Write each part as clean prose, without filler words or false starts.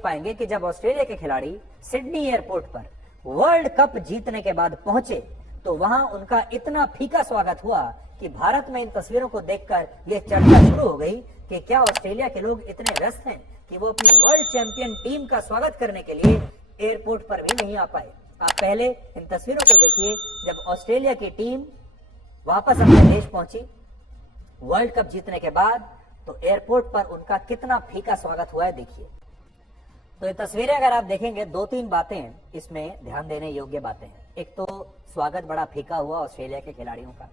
देख पाएंगे कि जब ऑस्ट्रेलिया के खिलाड़ी सिडनी एयरपोर्ट पर वर्ल्ड कप जीतने के बाद पहुंचे तो वहां उनका इतना फीका स्वागत हुआ कि भारत में इन तस्वीरों को देखकर यह चर्चा शुरू हो गई कि क्या ऑस्ट्रेलिया के लोग इतने व्यस्त हैं कि वो अपनी वर्ल्ड चैंपियन टीम का स्वागत करने के लिए एयरपोर्ट पर भी नहीं आ पाए। आप पहले इन तस्वीरों को देखिए, जब ऑस्ट्रेलिया की टीम वापस अपने देश पहुंची वर्ल्ड कप जीतने के बाद तो एयरपोर्ट पर उनका कितना फीका स्वागत हुआ है देखिए। तो ये तस्वीरें अगर आप देखेंगे, 2-3 बातें इसमें ध्यान देने योग्य बातें हैं। एक तो स्वागत बड़ा फीका हुआ ऑस्ट्रेलिया के खिलाड़ियों का।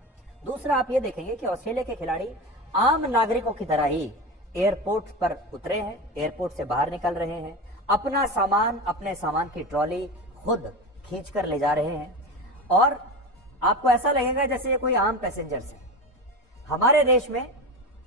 दूसरा आप ये देखेंगे कि ऑस्ट्रेलिया के खिलाड़ी आम नागरिकों की तरह ही एयरपोर्ट पर उतरे हैं, एयरपोर्ट से बाहर निकल रहे हैं, अपना सामान, अपने सामान की ट्रॉली खुद खींच कर ले जा रहे हैं और आपको ऐसा लगेगा जैसे ये कोई आम पैसेंजर्स हैं। हमारे देश में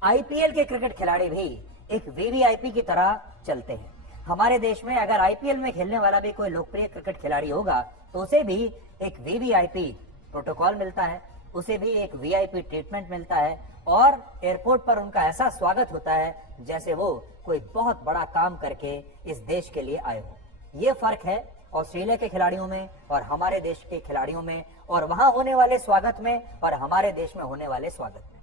आईपीएल के क्रिकेट खिलाड़ी भी एक वीवीआईपी की तरह चलते हैं। हमारे देश में अगर आईपीएल में खेलने वाला भी कोई लोकप्रिय क्रिकेट खिलाड़ी होगा तो उसे भी एक वीवीआईपी प्रोटोकॉल मिलता है, उसे भी एक वीआईपी ट्रीटमेंट मिलता है और एयरपोर्ट पर उनका ऐसा स्वागत होता है जैसे वो कोई बहुत बड़ा काम करके इस देश के लिए आए हो। ये फर्क है ऑस्ट्रेलिया के खिलाड़ियों में और हमारे देश के खिलाड़ियों में, और वहां होने वाले स्वागत में और हमारे देश में होने वाले स्वागत में।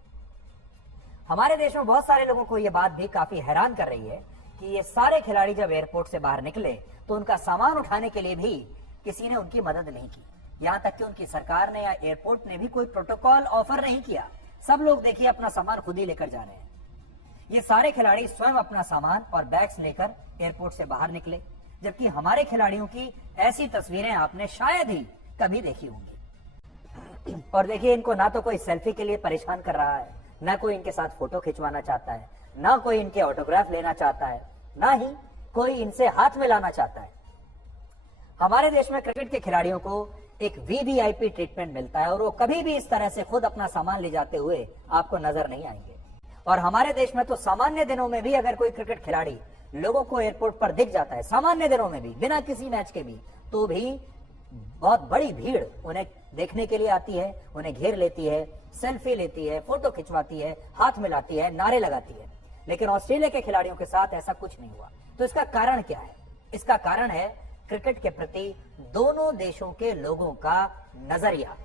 हमारे देश में बहुत सारे लोगों को यह बात भी काफी हैरान कर रही है कि ये सारे खिलाड़ी जब एयरपोर्ट से बाहर निकले तो उनका सामान उठाने के लिए भी किसी ने उनकी मदद नहीं की। यहां तक कि उनकी सरकार ने या एयरपोर्ट ने भी कोई प्रोटोकॉल ऑफर नहीं किया। सब लोग देखिए अपना सामान खुद ही लेकर जा रहे हैं। ये सारे खिलाड़ी स्वयं अपना सामान और बैग्स लेकर एयरपोर्ट से बाहर निकले, जबकि हमारे खिलाड़ियों की ऐसी तस्वीरें आपने शायद ही कभी देखी होंगी। और देखिए, इनको ना तो कोई सेल्फी के लिए परेशान कर रहा है, ना कोई इनके साथ फोटो खिंचवाना चाहता है, ना कोई इनके ऑटोग्राफ लेना चाहता है, ना ही कोई इनसे हाथ मिलाना चाहता है। हमारे देश में क्रिकेट के खिलाड़ियों को एक वीवीआईपी ट्रीटमेंट मिलता है और वो कभी भी इस तरह से खुद अपना सामान ले जाते हुए आपको नजर नहीं आएंगे। और हमारे देश में तो सामान्य दिनों में भी अगर कोई क्रिकेट खिलाड़ी लोगों को एयरपोर्ट पर दिख जाता है, सामान्य दिनों में भी बिना किसी मैच के भी, तो भी बहुत बड़ी भीड़ उन्हें देखने के लिए आती है, उन्हें घेर लेती है, सेल्फी लेती है, फोटो खिंचवाती है, हाथ मिलाती है, नारे लगाती है। लेकिन ऑस्ट्रेलिया के खिलाड़ियों के साथ ऐसा कुछ नहीं हुआ। तो इसका कारण क्या है? इसका कारण है क्रिकेट के प्रति दोनों देशों के लोगों का नजरिया।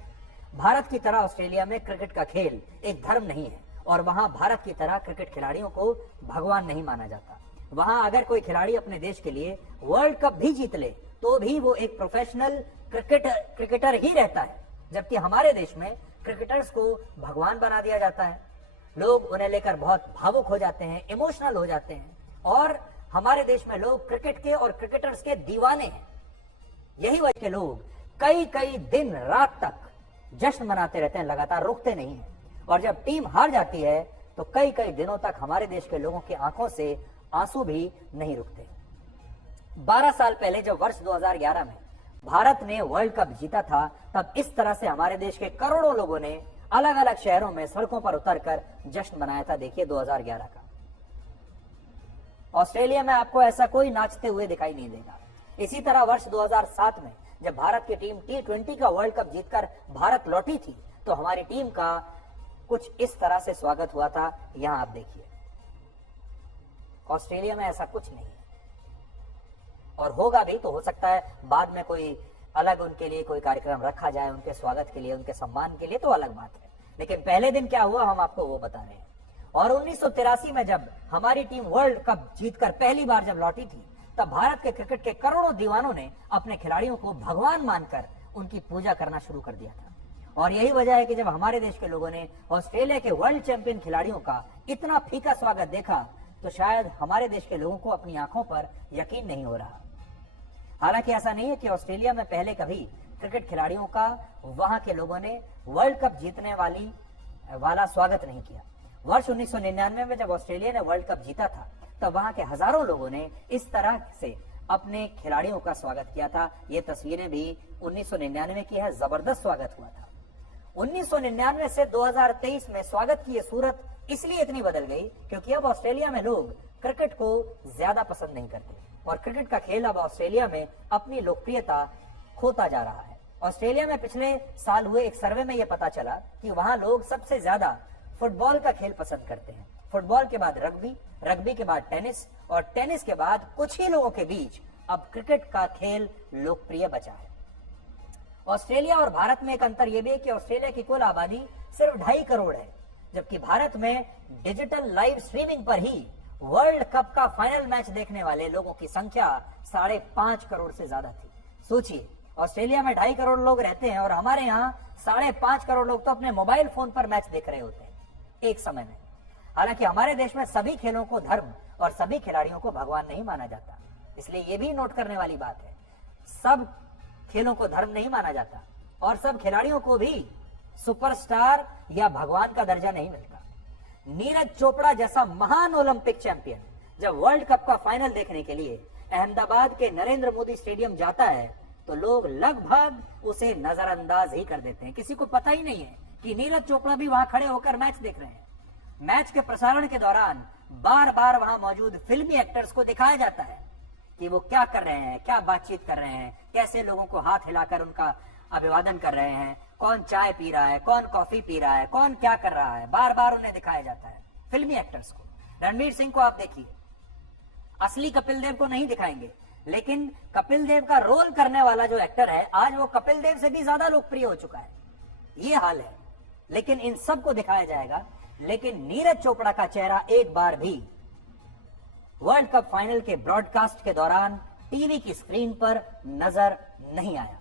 भारत की तरह ऑस्ट्रेलिया में क्रिकेट का खेल एक धर्म नहीं है और वहां भारत की तरह क्रिकेट खिलाड़ियों को भगवान नहीं माना जाता। वहां अगर कोई खिलाड़ी अपने देश के लिए वर्ल्ड कप भी जीत ले तो भी वो एक प्रोफेशनल क्रिकेटर ही रहता है, जबकि हमारे देश में क्रिकेटर्स को भगवान बना दिया जाता है। लोग उन्हें लेकर बहुत भावुक हो जाते हैं, इमोशनल हो जाते हैं और हमारे देश में लोग क्रिकेट के और क्रिकेटर्स के दीवाने हैं। यही वजह के लोग कई कई दिन रात तक जश्न मनाते रहते हैं, लगातार रुकते नहीं हैं। और जब टीम हार जाती है तो कई कई दिनों तक हमारे देश के लोगों की आंखों से आंसू भी नहीं रुकते। 12 साल पहले जब वर्ष 2011 में भारत ने वर्ल्ड कप जीता था, तब इस तरह से हमारे देश के करोड़ों लोगों ने अलग अलग शहरों में सड़कों पर उतरकर जश्न मनाया था। देखिए 2011 का। ऑस्ट्रेलिया में आपको ऐसा कोई नाचते हुए दिखाई नहीं देगा। इसी तरह वर्ष 2007 में जब भारत की टीम T20 का वर्ल्ड कप जीतकर भारत लौटी थी तो हमारी टीम का कुछ इस तरह से स्वागत हुआ था। यहां आप देखिए, ऑस्ट्रेलिया में ऐसा कुछ नहीं है और होगा भी तो हो सकता है बाद में कोई अलग उनके लिए कोई कार्यक्रम रखा जाए, उनके स्वागत के लिए, उनके सम्मान के लिए, तो अलग बात है। लेकिन पहले दिन क्या हुआ हम आपको वो बता रहे हैं। और 1983 में जब हमारी टीम वर्ल्ड कप जीतकर पहली बार जब लौटी थी तब भारत के क्रिकेट के करोड़ों दीवानों ने अपने खिलाड़ियों को भगवान मानकर उनकी पूजा करना शुरू कर दिया था। और यही वजह है कि जब हमारे देश के लोगों ने ऑस्ट्रेलिया के वर्ल्ड चैंपियन खिलाड़ियों का इतना फीका स्वागत देखा तो शायद हमारे देश के लोगों को अपनी आंखों पर यकीन नहीं हो रहा। हालांकि ऐसा नहीं है कि ऑस्ट्रेलिया में पहले कभी क्रिकेट खिलाड़ियों का वहां के लोगों ने वर्ल्ड कप जीतने वाला स्वागत नहीं किया। वर्ष 1999 में जब ऑस्ट्रेलिया ने वर्ल्ड कप जीता था तब वहां के हजारों लोगों ने इस तरह से अपने खिलाड़ियों का स्वागत किया था। ये तस्वीरें भी 1999 की है, जबरदस्त स्वागत हुआ था। 1999 से 2023 में स्वागत की ये सूरत इसलिए इतनी बदल गई क्योंकि अब ऑस्ट्रेलिया में लोग क्रिकेट को ज्यादा पसंद नहीं करते और क्रिकेट का खेल अब ऑस्ट्रेलिया में अपनी लोकप्रियता खोता जा रहा है। ऑस्ट्रेलिया में पिछले साल हुए एक सर्वे में यह पता चला कि वहां लोग सबसे ज्यादा फुटबॉल का खेल पसंद करते हैं। फुटबॉल के बाद रग्बी, रग्बी के बाद टेनिस और टेनिस के बाद कुछ ही लोगों के बीच अब क्रिकेट का खेल लोकप्रिय बचा है। ऑस्ट्रेलिया और भारत में एक अंतर यह भी है कि ऑस्ट्रेलिया की कुल आबादी सिर्फ 2.5 करोड़ है, जबकि भारत में डिजिटल लाइव स्ट्रीमिंग पर ही वर्ल्ड कप का फाइनल मैच देखने वाले लोगों की संख्या 5.5 करोड़ से ज्यादा थी। सोचिए, ऑस्ट्रेलिया में 2.5 करोड़ लोग रहते हैं और हमारे यहाँ 5.5 करोड़ लोग तो अपने मोबाइल फोन पर मैच देख रहे होते हैं एक समय में। हालांकि हमारे देश में सभी खेलों को धर्म और सभी खिलाड़ियों को भगवान नहीं माना जाता, इसलिए यह भी नोट करने वाली बात है, सब खेलों को धर्म नहीं माना जाता और सब खिलाड़ियों को भी सुपरस्टार या भगवान का दर्जा नहीं मिलता। नीरज चोपड़ा जैसा महान ओलंपिक चैंपियन जब वर्ल्ड कप का फाइनल देखने के लिए अहमदाबाद के नरेंद्र मोदी स्टेडियम जाता है तो लोग लगभग उसे नजरअंदाज ही कर देते हैं। किसी को पता ही नहीं है कि नीरज चोपड़ा भी वहां खड़े होकर मैच देख रहे हैं। मैच के प्रसारण के दौरान बार बार वहां मौजूद फिल्मी एक्टर्स को दिखाया जाता है कि वो क्या कर रहे हैं, क्या बातचीत कर रहे हैं, कैसे लोगों को हाथ हिलाकर उनका अभिवादन कर रहे हैं, कौन चाय पी रहा है, कौन कॉफी पी रहा है, कौन क्या कर रहा है, बार बार उन्हें दिखाया जाता है फिल्मी एक्टर्स को। रणवीर सिंह को आप देखिए, असली कपिल देव को नहीं दिखाएंगे, लेकिन कपिल देव का रोल करने वाला जो एक्टर है आज वो कपिल देव से भी ज्यादा लोकप्रिय हो चुका है। ये हाल है, लेकिन इन सबको दिखाया जाएगा, लेकिन नीरज चोपड़ा का चेहरा एक बार भी वर्ल्ड कप फाइनल के ब्रॉडकास्ट के दौरान टीवी की स्क्रीन पर नजर नहीं आया।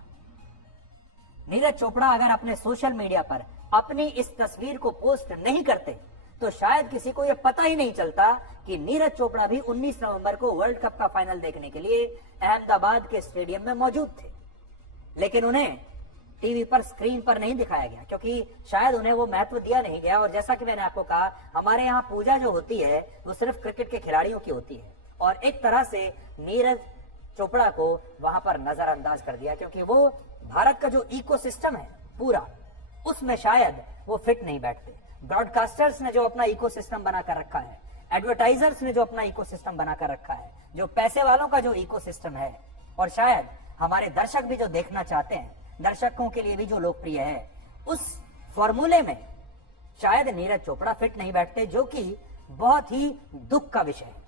नीरज चोपड़ा अगर अपने सोशल मीडिया पर अपनी इस तस्वीर को पोस्ट नहीं करते तो शायद किसी को यह पता ही नहीं चलता कि नीरज चोपड़ा भी 19 नवंबर को वर्ल्ड कप का फाइनल देखने के लिए अहमदाबाद के स्टेडियम में मौजूद थे। लेकिन उन्हें टीवी पर स्क्रीन पर नहीं दिखाया गया क्योंकि शायद उन्हें वो महत्व दिया नहीं गया। और जैसा कि मैंने आपको कहा, हमारे यहाँ पूजा जो होती है वो सिर्फ क्रिकेट के खिलाड़ियों की होती है और एक तरह से नीरज चोपड़ा को वहां पर नजरअंदाज कर दिया क्योंकि वो भारत का जो इकोसिस्टम है पूरा, उसमें शायद वो फिट नहीं बैठते। ब्रॉडकास्टर्स ने जो अपना इकोसिस्टम बनाकर रखा है, एडवर्टाइजर्स ने जो अपना इकोसिस्टम बनाकर रखा है, जो पैसे वालों का जो इकोसिस्टम है, और शायद हमारे दर्शक भी जो देखना चाहते हैं, दर्शकों के लिए भी जो लोकप्रिय है, उस फॉर्मूले में शायद नीरज चोपड़ा फिट नहीं बैठते, जो कि बहुत ही दुख का विषय है।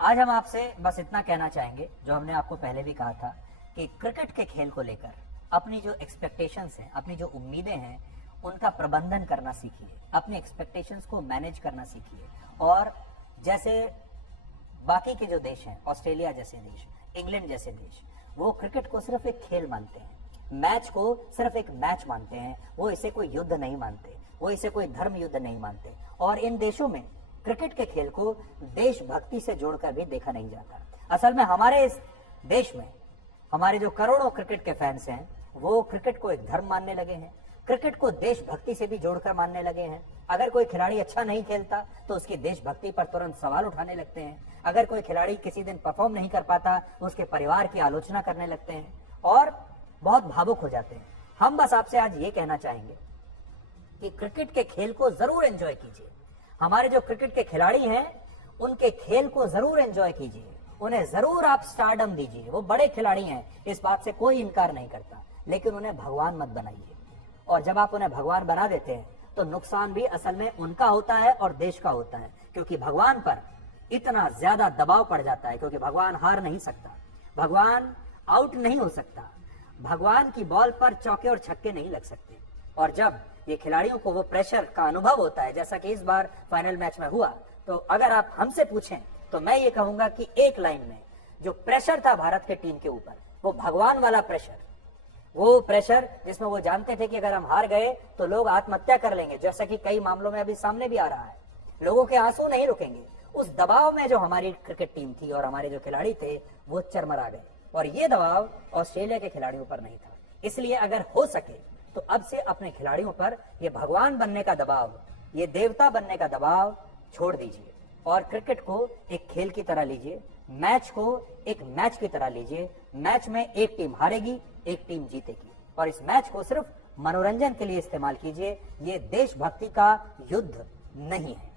आज हम आपसे बस इतना कहना चाहेंगे, जो हमने आपको पहले भी कहा था, कि क्रिकेट के खेल को लेकर अपनी जो एक्सपेक्टेशंस हैं, अपनी जो उम्मीदें हैं, उनका प्रबंधन करना सीखिए, अपनी एक्सपेक्टेशंस को मैनेज करना सीखिए। और जैसे बाकी के जो देश हैं, ऑस्ट्रेलिया जैसे देश, इंग्लैंड जैसे देश, वो क्रिकेट को सिर्फ एक खेल मानते हैं, मैच को सिर्फ एक मैच मानते हैं, वो इसे कोई युद्ध नहीं मानते, वो इसे कोई धर्म युद्ध नहीं मानते। और इन देशों में क्रिकेट के खेल को देशभक्ति से जोड़कर भी देखा नहीं जाता। असल में हमारे इस देश में हमारे जो करोड़ों क्रिकेट के फैंस हैं, वो क्रिकेट को एक धर्म मानने लगे हैं, क्रिकेट को देशभक्ति से भी जोड़कर मानने लगे हैं। अगर कोई खिलाड़ी अच्छा नहीं खेलता तो उसकी देशभक्ति पर तुरंत सवाल उठाने लगते हैं। अगर कोई खिलाड़ी किसी दिन परफॉर्म नहीं कर पाता, उसके परिवार की आलोचना करने लगते हैं और बहुत भावुक हो जाते हैं। हम बस आपसे आज ये कहना चाहेंगे कि क्रिकेट के खेल को जरूर एंजॉय कीजिए। हमारे जो क्रिकेट के खिलाड़ी हैं, उनके खेल को जरूर एंजॉय कीजिए, उन्हें जरूर आप स्टारडम दीजिए। वो बड़े खिलाड़ी हैं, इस बात से कोई इनकार नहीं करता, लेकिन उन्हें भगवान मत बनाइए। और जब आप उन्हें भगवान बना देते हैं तो नुकसान भी असल में उनका होता है और देश का होता है, क्योंकि भगवान पर इतना ज्यादा दबाव पड़ जाता है, क्योंकि भगवान हार नहीं सकता, भगवान आउट नहीं हो सकता, भगवान की बॉल पर चौके और छक्के नहीं लग सकते। और जब ये खिलाड़ियों को वो प्रेशर का अनुभव होता है, जैसा कि इस बार फाइनल मैच में हुआ, तो अगर आप हमसे पूछें तो मैं ये कहूंगा कि एक लाइन में जो प्रेशर था भारत के टीम के ऊपर, वो भगवान वाला प्रेशर, वो प्रेशर जिसमें वो जानते थे कि अगर हम हार गए तो लोग आत्महत्या कर लेंगे, जैसा कि कई मामलों में अभी सामने भी आ रहा है, लोगों के आंसू नहीं रुकेंगे। उस दबाव में जो हमारी क्रिकेट टीम थी और हमारे जो खिलाड़ी थे, वो चरमरा गए। और ये दबाव ऑस्ट्रेलिया के खिलाड़ियों पर नहीं था। इसलिए अगर हो सके तो अब से अपने खिलाड़ियों पर ये भगवान बनने का दबाव, ये देवता बनने का दबाव छोड़ दीजिए और क्रिकेट को एक खेल की तरह लीजिए, मैच को एक मैच की तरह लीजिए। मैच में एक टीम हारेगी, एक टीम जीतेगी, और इस मैच को सिर्फ मनोरंजन के लिए इस्तेमाल कीजिए। ये देशभक्ति का युद्ध नहीं है।